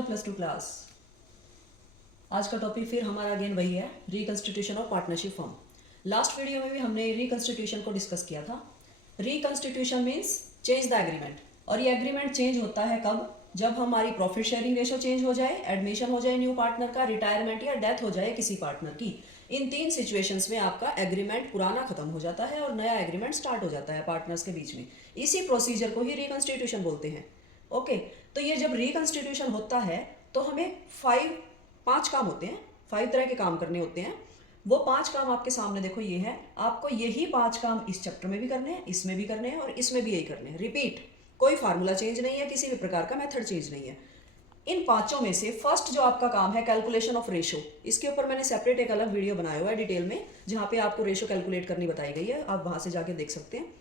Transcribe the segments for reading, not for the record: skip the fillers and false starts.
Hello +2 class. आज का topic फिर हमारा अगेन वही है, reconstitution of partnership form. Last video में भी हमने रिकंस्टिट्यूशन को डिस्कस किया था। Reconstitution means change the agreement, और ये एग्रीमेंट चेंज होता है कब? जब हमारी प्रॉफिट शेयरिंग रेशो चेंज हो जाए, एडमिशन हो जाए न्यू पार्टनर का, रिटायरमेंट या डेथ हो जाए किसी पार्टनर की। इन 3 सिचुएशंस में आपका एग्रीमेंट पुराना खत्म हो जाता है और नया एग्रीमेंट स्टार्ट हो जाता है पार्टनर्स के बीच में। इसी प्रोसीजर को ही रिकंस्टिट्यूशन बोलते हैं। ओके, तो ये जब रिकंस्टिट्यूशन होता है तो हमें 5 काम होते हैं, 5 तरह के काम करने होते हैं। वो 5 काम आपके सामने देखो, ये है। आपको यही 5 काम इस चैप्टर में भी करने हैं, इसमें भी करने हैं और इसमें भी यही करने हैं। रिपीट, कोई फार्मूला चेंज नहीं है, किसी भी प्रकार का मेथड चेंज नहीं है। इन 5 में से फर्स्ट जो आपका काम है कैलकुलेशन ऑफ रेशो, इसके ऊपर मैंने सेपरेट एक अलग वीडियो बनाया हुआ है डिटेल में, जहाँ पे आपको रेशो कैलकुलेट करनी बताई गई है। आप वहाँ से जाके देख सकते हैं।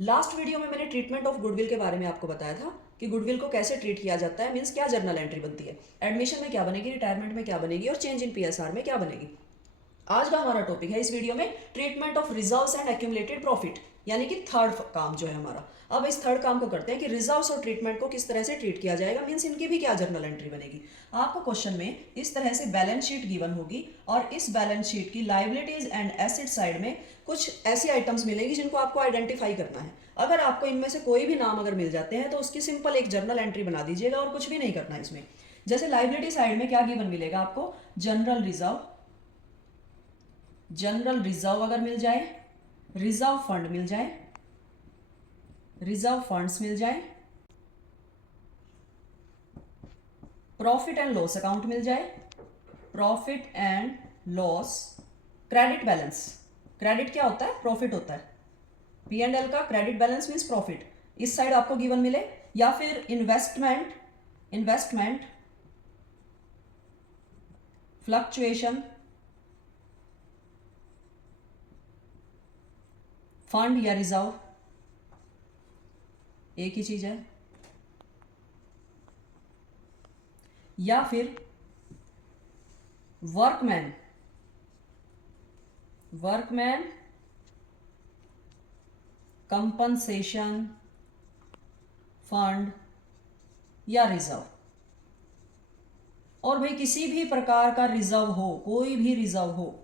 लास्ट वीडियो में मैंने ट्रीटमेंट ऑफ गुडविल के बारे में आपको बताया था कि गुडविल को कैसे ट्रीट किया जाता है, मीन्स क्या जर्नल एंट्री बनती है, एडमिशन में क्या बनेगी, रिटायरमेंट में क्या बनेगी और चेंज इन पीएसआर में क्या बनेगी। आज का हमारा टॉपिक है इस वीडियो में treatment of reserves and accumulated profit, यानी कि थर्ड काम जो है हमारा। अब इस थर्ड काम को करते हैं कि रिजर्व्स और ट्रीटमेंट को किस तरह से ट्रीट किया जाएगा, मीन्स इनकी भी क्या जर्नल एंट्री बनेगी। आपको क्वेश्चन में इस तरह से बैलेंस शीट गिवन होगी और इस बैलेंस शीट की लाइबिलिटीज एंड एसेट साइड में कुछ ऐसी आइटम्स मिलेगी जिनको आपको आइडेंटिफाई करना है। अगर आपको इनमें से कोई भी नाम अगर मिल जाते हैं तो उसकी सिंपल एक जर्नल एंट्री बना दीजिएगा और कुछ भी नहीं करना है इसमें। जैसे लाइबिलिटी साइड में क्या गिवन मिलेगा आपको, जनरल रिजर्व अगर मिल जाए, रिजर्व फंड मिल जाए, रिजर्व फंड्स मिल जाए, प्रॉफिट एंड लॉस अकाउंट मिल जाए, profit and loss, credit balance. Credit क्या होता है? प्रॉफिट होता है। P&L का क्रेडिट बैलेंस मीन्स प्रॉफिट, इस साइड आपको गिवन मिले, या फिर इन्वेस्टमेंट फ्लक्चुएशन फंड या रिजर्व, एक ही चीज है, या फिर वर्कमैन कंपनसेशन फंड या रिजर्व। और भाई किसी भी प्रकार का रिजर्व हो, कोई भी रिजर्व हो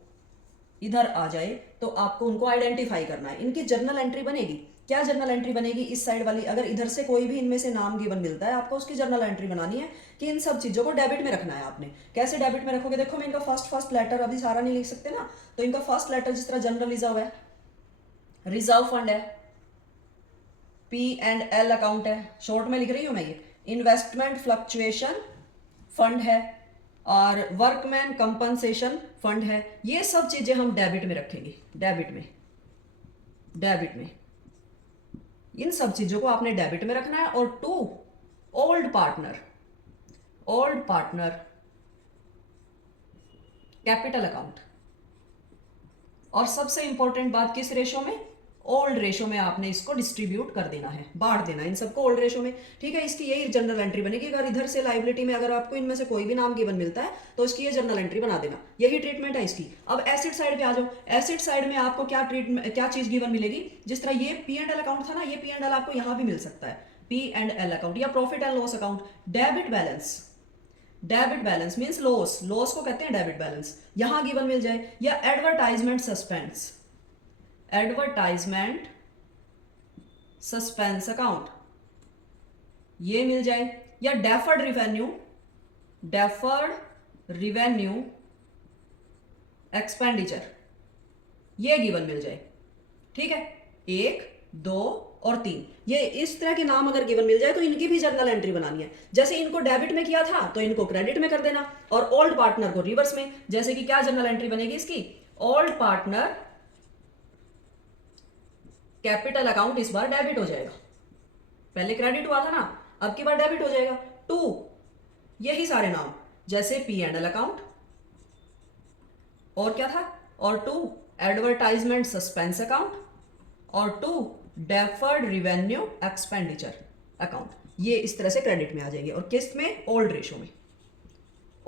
इधर आ जाए तो आपको उनको आइडेंटिफाई करना है। इनकी जर्नल एंट्री बनेगी। क्या जर्नल एंट्री बनेगी? इस साइड वाली, अगर इधर से कोई भी इनमें से नाम गिवन मिलता है आपको उसकी जर्नल एंट्री बनानी है कि इन सब चीजों को डेबिट में रखना है आपने। कैसे डेबिट में रखोगे? देखो मैं इनका फर्स्ट लेटर अभी सारा नहीं लिख सकते ना, तो इनका फर्स्ट लेटर जिस तरह जनरल रिजर्व है, रिजर्व फंड है, P&L अकाउंट है, शॉर्ट में लिख रही हूं मैं ये, इन्वेस्टमेंट फ्लक्चुएशन फंड है और वर्कमैन कंपनसेशन फंड है। ये सब चीजें हम डेबिट में रखेंगे, डेबिट में इन सब चीजों को आपने डेबिट में रखना है। और 2 ओल्ड पार्टनर कैपिटल अकाउंट। और सबसे इंपॉर्टेंट बात, किस रेशो में? ओल्ड रेशो में आपने इसको डिस्ट्रीब्यूट कर देना है, बांट देना इन सबको ओल्ड रेशो में। ठीक है, इसकी यही जनरल एंट्री बनेगी। अगर इधर से लाइबिलिटी में अगर आपको इनमें से कोई भी नाम गिवन मिलता है तो इसकी ये जनरल एंट्री बना देना। यही ट्रीटमेंट है इसकी। अब एसेट साइड पे आ जाओ। एसेट साइड में आपको क्या चीज गिवन मिलेगी? जिस तरह ये P&L अकाउंट था ना, ये P&L आपको यहां भी मिल सकता है, P&L अकाउंट या profit and loss account. Debit balance means loss को कहते हैं डेबिट बैलेंस, यहां गिवन मिल जाए। या एडवर्टाइजमेंट सस्पेंस अकाउंट, ये मिल जाए। या डेफर्ड रिवेन्यू एक्सपेंडिचर, ये गिवन मिल जाए। ठीक है, 1, 2 और 3, ये इस तरह के नाम अगर गिवन मिल जाए तो इनकी भी जर्नल एंट्री बनानी है। जैसे इनको डेबिट में किया था तो इनको क्रेडिट में कर देना, और ओल्ड पार्टनर को रिवर्स में। जैसे कि क्या जर्नल एंट्री बनेगी इसकी? ओल्ड पार्टनर कैपिटल अकाउंट इस बार डेबिट हो जाएगा, पहले क्रेडिट हुआ था ना, अब की बार डेबिट हो जाएगा। 2 यही सारे नाम, जैसे P&L अकाउंट, और क्या था, और 2 एडवर्टाइजमेंट सस्पेंस अकाउंट, और 2 डेफर्ड रिवेन्यू एक्सपेंडिचर अकाउंट। ये इस तरह से क्रेडिट में आ जाएंगे और किस में? ओल्ड रेशो में।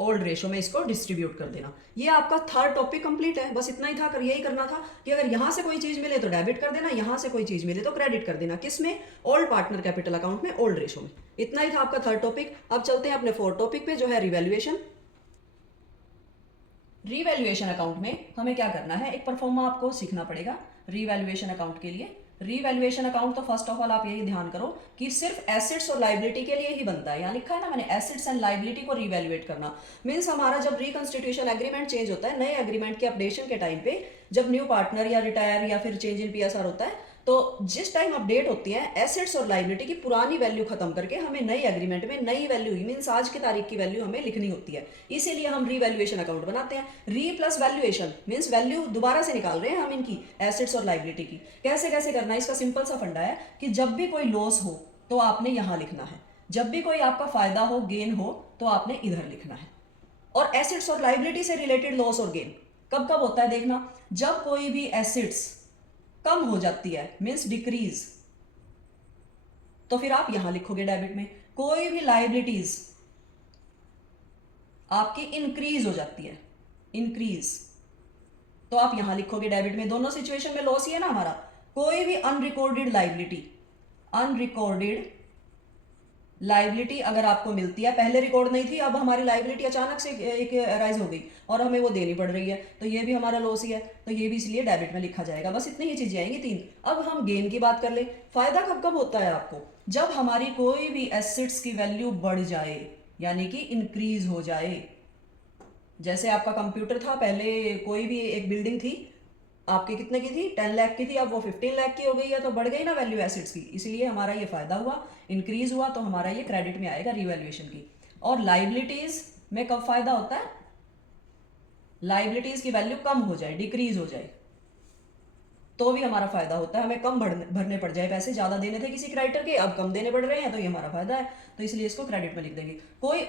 ओल्ड रेशो में इसको डिस्ट्रीब्यूट कर देना। ये आपका थर्ड टॉपिक कंप्लीट है। बस इतना ही था, कर यही करना था कि अगर यहाँ से कोई चीज मिले तो डेबिट कर देना, यहाँ से कोई चीज मिले तो क्रेडिट कर देना। किस में? ओल्ड पार्टनर कैपिटल अकाउंट में, ओल्ड रेशो में। इतना ही था आपका थर्ड टॉपिक। अब चलते हैं अपने फोर्थ टॉपिक पे, जो है रिवैल्यूएशन। रीवैल्यूएशन अकाउंट में हमें क्या करना है, एक परफॉर्मा आपको सीखना पड़ेगा रीवैल्यूएशन अकाउंट के लिए। रीवैल्यूएशन अकाउंट तो फर्स्ट ऑफ ऑल आप यही ध्यान करो कि सिर्फ एसेट्स और लाइबिलिटी के लिए ही बनता है। यहाँ लिखा है ना मैंने, एसेट्स एंड लाइबिलिटी को रीवैल्यूएट करना। मीन्स हमारा जब रिकंस्टिट्यूशन एग्रीमेंट चेंज होता है, नए एग्रीमेंट के अपडेशन के टाइम पे, जब न्यू पार्टनर या रिटायर या फिर चेंज इन पीएसआर होता है, तो जिस टाइम अपडेट होती है एसेट्स और लाइबिलिटी की पुरानी वैल्यू खत्म करके हमें नई एग्रीमेंट में नई वैल्यू, मीन्स आज की तारीख की वैल्यू हमें लिखनी होती है। इसीलिए हम रीवैल्यूएशन अकाउंट बनाते हैं। री प्लस वैल्यूएशन मीन्स वैल्यू दोबारा से निकाल रहे हैं हम इनकी, एसेट्स और लाइबिलिटी की। कैसे कैसे करना है, इसका सिंपल सा फंडा है कि जब भी कोई लॉस हो तो आपने यहां लिखना है, जब भी कोई आपका फायदा हो, गेन हो, तो आपने इधर लिखना है। और एसेट्स और लाइबिलिटी से रिलेटेड लॉस और गेन कब कब होता है देखना, जब कोई भी एसेट्स कम हो जाती है, मीन्स डिक्रीज, तो फिर आप यहां लिखोगे डेबिट में। कोई भी लाइबिलिटीज आपकी इंक्रीज हो जाती है, इंक्रीज, तो आप यहां लिखोगे डेबिट में। दोनों सिचुएशन में लॉस ही है ना हमारा। कोई भी अनरिकॉर्डेड लाइबिलिटी, अनरिकॉर्डेड लाइबिलिटी अगर आपको मिलती है, पहले रिकॉर्ड नहीं थी, अब हमारी लाइबिलिटी अचानक से एक राइज हो गई और हमें वो देनी पड़ रही है, तो ये भी हमारा लॉस ही है, तो ये भी इसलिए डेबिट में लिखा जाएगा। बस इतनी ही चीजें आएंगी, तीन। अब हम गेन की बात कर ले। फायदा कब कब होता है आपको, जब हमारी कोई भी एसेट्स की वैल्यू बढ़ जाए, यानी कि इंक्रीज हो जाए। जैसे आपका कंप्यूटर था, पहले कोई भी एक बिल्डिंग थी आपकी, कितने की थी, 10 लाख की थी, अब वो 15 लाख की हो गई है, तो बढ़ गई ना वैल्यू एसेट्स की, इसलिए हमारा ये फायदा हुआ, इंक्रीज हुआ, तो हमारा ये क्रेडिट में आएगा रिवैल्यूएशन की। और लाइबिलिटीज में कब फायदा होता है, लाइबिलिटीज की वैल्यू कम हो जाए, डिक्रीज हो जाए, तो भी हमारा फायदा होता है। हमें कम भरने पड़ जाए पैसे, ज्यादा देने थे किसी क्रेडिटर के, अब कम देने पड़ रहे हैं, तो ये हमारा फायदा है, तो इसलिए इसको क्रेडिट में लिख देंगे। कोई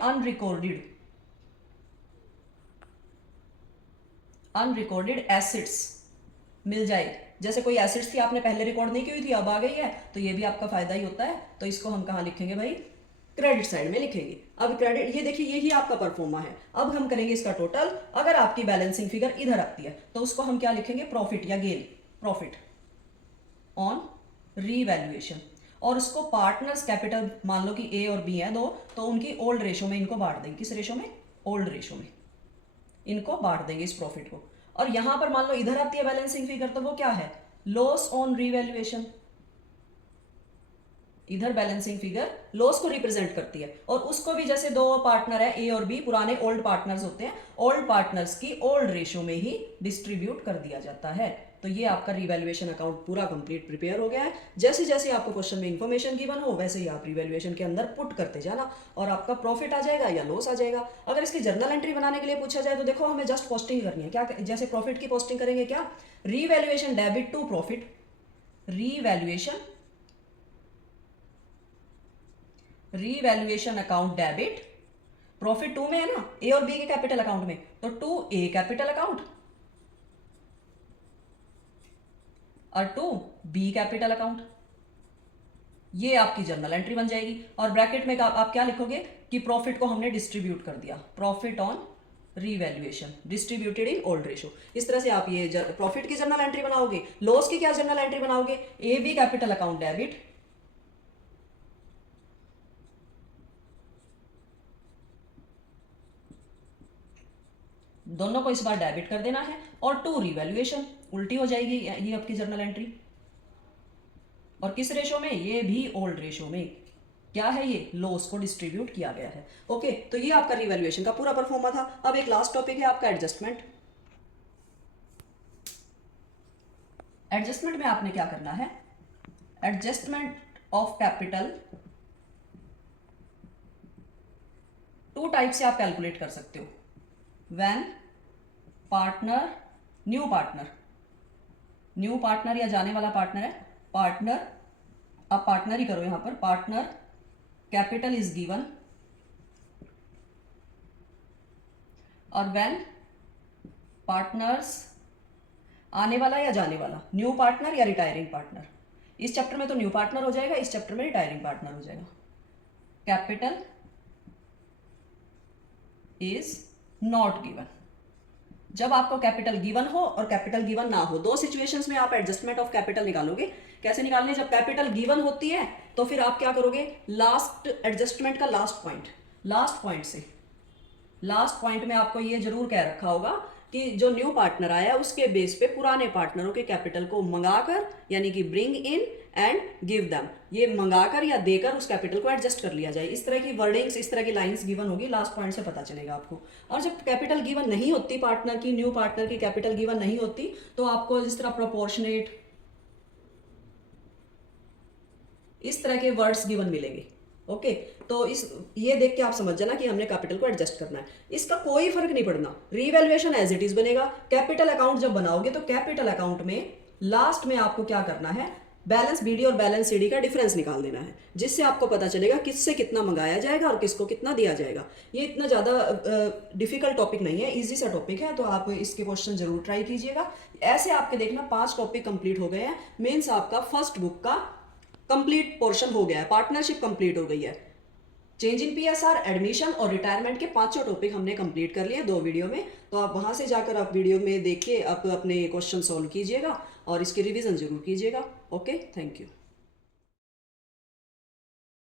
अनरिकॉर्डेड एसेट्स मिल जाए, जैसे कोई एसेट्स थी आपने पहले रिकॉर्ड नहीं की हुई थी, अब आ गई है, तो ये भी आपका फायदा ही होता है, तो इसको हम कहाँ लिखेंगे भाई, क्रेडिट साइड में लिखेंगे। अब क्रेडिट, ये देखिए यही आपका परफॉर्मा है। अब हम करेंगे इसका टोटल। अगर आपकी बैलेंसिंग फिगर इधर आती है तो उसको हम क्या लिखेंगे, प्रॉफिट या गेन, प्रॉफिट ऑन रीवैल्यूएशन। और उसको पार्टनर्स कैपिटल, मान लो कि ए और बी हैं दो, तो उनकी ओल्ड रेशो में इनको बांट देंगे। किस रेशो में, ओल्ड रेशो में इनको बांट देंगे इस प्रॉफिट को। और यहां पर मान लो इधर आती है बैलेंसिंग फिगर, तो वो क्या है, लॉस ऑन रीवैल्यूएशन। इधर बैलेंसिंग फिगर लॉस को रिप्रेजेंट करती है, और उसको भी जैसे दो पार्टनर है ए और बी, पुराने ओल्ड पार्टनर्स होते हैं, ओल्ड पार्टनर्स की ओल्ड रेशियो में ही डिस्ट्रीब्यूट कर दिया जाता है। तो ये आपका रिवैल्यूएशन अकाउंट पूरा कंप्लीट प्रिपेयर हो गया है। जैसे जैसे आपको क्वेश्चन में इंफॉर्मेशन गिवन हो, वैसे ही आप रिवैल्यूएशन के अंदर पुट करते जाना, और आपका प्रॉफिट आ जाएगा या लॉस आ जाएगा। अगर इसकी जर्नल एंट्री बनाने के लिए पूछा जाए तो देखो, हमें जस्ट पोस्टिंग करनी है। क्या, जैसे प्रॉफिट की पोस्टिंग करेंगे, क्या, revaluation debit to profit, revaluation account debit, profit to में है ना, ए और बी के कैपिटल अकाउंट में, तो टू ए कैपिटल अकाउंट और टू बी कैपिटल अकाउंट। ये आपकी जर्नल एंट्री बन जाएगी। और ब्रैकेट में आप क्या लिखोगे कि प्रॉफिट को हमने डिस्ट्रीब्यूट कर दिया, profit on revaluation distributed in old ratio. इस तरह से आप ये प्रॉफिट की जर्नल एंट्री बनाओगे। लॉस की क्या जर्नल एंट्री बनाओगे, A B capital account debit, दोनों को इस बार डेबिट कर देना है, और टू रिवैल्यूएशन, उल्टी हो जाएगी ये आपकी जर्नल एंट्री। और किस रेशो में, ये भी ओल्ड रेशो में। क्या है ये, लॉस को डिस्ट्रीब्यूट किया गया है। ओके, तो ये आपका रिवैल्यूएशन का पूरा परफॉर्मा था। अब एक लास्ट टॉपिक है आपका एडजस्टमेंट। एडजस्टमेंट में आपने क्या करना है, adjustment of capital two type से आप कैलकुलेट कर सकते हो। व्हेन पार्टनर, न्यू पार्टनर या जाने वाला पार्टनर है, पार्टनर, आप पार्टनर ही करो यहां पर, पार्टनर कैपिटल इज गिवन, और व्हेन पार्टनर्स, आने वाला या जाने वाला, न्यू पार्टनर या रिटायरिंग पार्टनर। इस चैप्टर में तो न्यू पार्टनर हो जाएगा, इस चैप्टर में रिटायरिंग पार्टनर हो जाएगा। Capital is not given. जब आपको कैपिटल गिवन हो और कैपिटल गिवन ना हो, दो सिचुएशंस में आप एडजस्टमेंट ऑफ कैपिटल निकालोगे। कैसे निकालने? जब कैपिटल गिवन होती है तो फिर आप क्या करोगे, लास्ट एडजस्टमेंट का लास्ट पॉइंट में आपको ये जरूर कह रखा होगा कि जो न्यू पार्टनर आया उसके बेस पे पुराने पार्टनरों के कैपिटल को मंगाकर, यानी कि bring in and give them, ये मंगाकर या देकर उस कैपिटल को एडजस्ट कर लिया जाए। इस तरह की वर्डिंग्स, इस तरह की लाइंस गिवन होगी, लास्ट पॉइंट से पता चलेगा आपको। और जब कैपिटल गिवन नहीं होती, पार्टनर की, न्यू पार्टनर की कैपिटल गिवन नहीं होती, तो आपको जिस तरह प्रोपोर्शनेट, इस तरह के वर्ड्स गिवन मिलेंगे। ओके, तो ये देख के आप समझ जाना कि हमने कैपिटल को एडजस्ट करना है। इसका कोई फर्क नहीं पड़ना, रीवैल्यूएशन एज इट इज बनेगा। कैपिटल अकाउंट जब बनाओगे तो कैपिटल अकाउंट में लास्ट में आपको क्या करना है, बैलेंस बीडी और बैलेंस सीडी का डिफरेंस निकाल देना है, जिससे आपको पता चलेगा किससे कितना मंगाया जाएगा और किसको कितना दिया जाएगा। ये इतना ज़्यादा डिफिकल्ट टॉपिक नहीं है, इजी सा टॉपिक है, तो आप इसके क्वेश्चन जरूर ट्राई कीजिएगा। ऐसे आपके देखना 5 टॉपिक कंप्लीट हो गए हैं। मीन्स आपका फर्स्ट बुक का कंप्लीट पोर्शन हो गया है, पार्टनरशिप कंप्लीट हो गई है। चेंज इन पीएसआर, एडमिशन और रिटायरमेंट के 5 टॉपिक हमने कंप्लीट कर लिए 2 वीडियो में। तो आप वहां से जाकर आप वीडियो में देख के आप अपने क्वेश्चन सॉल्व कीजिएगा और इसके रिवीजन जरूर कीजिएगा। Okay, thank you.